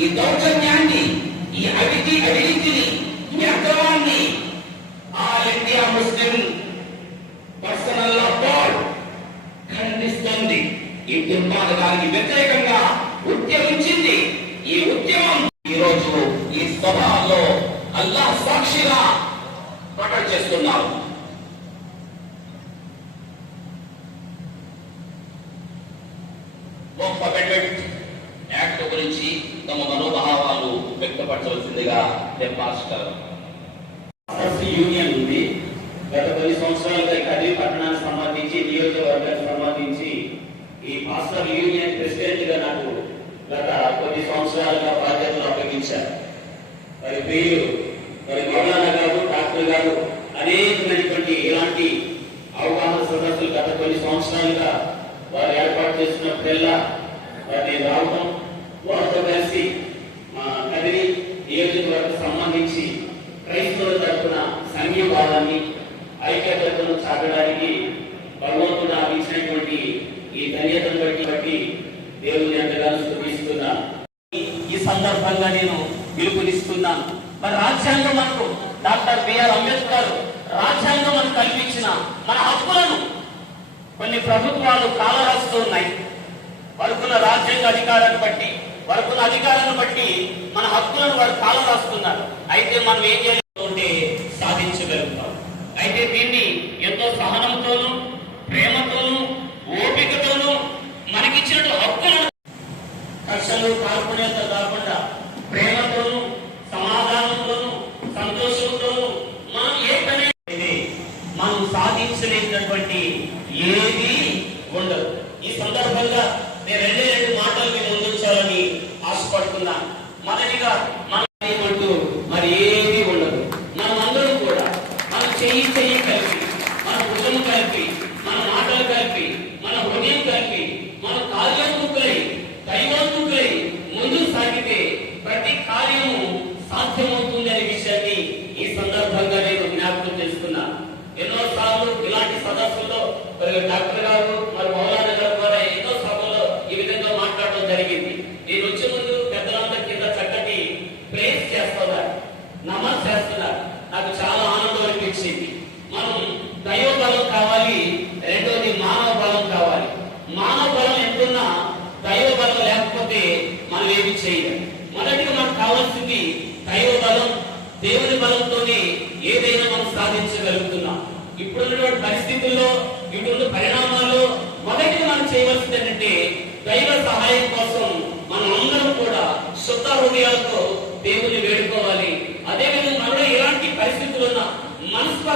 ఈ దౌర్జన్యాన్ని ఈ అవిటి అవినీతిని ఈ అక్రమాన్ని ఆ India Muslim personal law board ఖండిస్తుంది. ఈ దుర్మార్గానికి వ్యతిరేకంగా ఉద్యమించింది ఈ ఉద్యమం. ఈ రోజు ఈ సభలో అల్లాహ్ సాక్షిగా ప్రకటన చేస్తున్నారు. గొప్ప బెడ్వెట్ యాక్ట్ గురించి తమ మనోభావాలు వ్యక్తపరచవలసిందిగా నేను యూనియన్ ఉంది. గత కొన్ని సంవత్సరాలుగా ఈ పట్టణానికి సంబంధించి నియోజకవర్గానికి సంబంధించి ఈ పాస్టర్ యూనియన్ ప్రెసిడెంట్గా నాకు గత కొన్ని సంవత్సరాలుగా బాధ్యతలు అప్పగించారు. మరి పేరు మరి మౌలానా గారు డాక్టర్ గారు అనేకమైనటువంటి ఇలాంటి అవగాహన సదస్సులు గత కొన్ని సంవత్సరాలుగా వారు ఏర్పాటు చేస్తున్నప్పుడల్లా వారిని రావడం వారితో కలిసి మా కదిరి నియోజకవర్గం సంబంధించి క్రైస్తవుల తరపున సంఘీభావాన్ని ఐక్యతను సాగడానికి భగవంతుడు నాకు ఇచ్చినటువంటి ఈ ధన్యతను బట్టి బట్టి దేవుని ఎంతగానో స్థుతిస్తున్నాను. ఈ సందర్భంగా నేను పిలుపునిస్తున్నాను మరి రాజ్యాంగం మనకు డాక్టర్ బిఆర్ అంబేద్కర్ రాజ్యాంగం మనకు కల్పించిన మన హక్కులను కొన్ని ప్రభుత్వాలు కాలరాస్తూ ఉన్నాయి. వరకున్న రాజ్యాంగ అధికారాన్ని బట్టి వరకున్న అధికారాన్ని బట్టి మన హక్కులను వారు కాలం రాస్తున్నారు. అయితే మనం ఏం చేయాలంటే సాధించగలుగుతాం. అయితే దీన్ని ఎంతో సహనంతోనూ ప్రేమతోనూ ఓపికతోనూ మనకిచ్చిన హక్కులను కక్షలు కార్పణ్యత కాకుండా ప్రేమతోనూ సమాధానంతోనూ సంతోషంతోనూ మనం ఏ పని మనం సాధించలేనటువంటి ఏది ఉండదు. ఈ సందర్భంగా నేను రెండే రెండు మాటలు మీ ముందుంచాలని ఆశపడుతున్నాను మొదటిగా మన అంటూ మరి ఏది ఉండదు. మనం అందరం కూడా మన చెయ్యి చెయ్యి కలిపి మన భుజం కలిపి మన మాటలు కలిపి మన హృదయం కలిపి మన కార్యోన్ముఖులై దైవోన్ముఖులై ముందుకు సాగితే ప్రతి కార్యము సాధ్యమవుతుంది అనే విషయాన్ని ఈ సందర్భంగా నేను జ్ఞాపకం చేసుకున్నా. ఎన్నో సార్లు ఇలాంటి సదస్సులో మరి డాక్టర్ గారు మరి మౌలానా గారు ద్వారా ఎన్నో సభల్లో ఈ విధంగా మాట్లాడడం జరిగింది నేను వచ్చే ముందు పెద్దలంతా కింద చక్కటి ప్రేస్ చేస్తున్నారు నమస్ చేస్తున్నారు నాకు చాలా ఆనందం అనిపించింది మనం దైవ బలం కావాలి రెండోది మానవ బలం కావాలి మానవ బలం ఎంతున్నా దైవ బలం లేకపోతే చేయడం మొదటిగా మనకు కావాల్సింది దైవ బలం దేవుని బలంతోనే ఏదైనా మనం సాధించగలుగుతున్నాం. ఇప్పుడున్నటువంటి పరిస్థితుల్లో ఇప్పుడున్న పరిణామాల్లో మొదటిగా మనం చేయవలసింది ఏంటంటే దైవ సహాయం కోసం మనం అందరం కూడా శుద్ధ హృదయాలతో దేవుని వేడుకోవాలి. అదేవిధంగా మనలో ఎలాంటి పరిస్థితులు ఉన్నా మనస్ప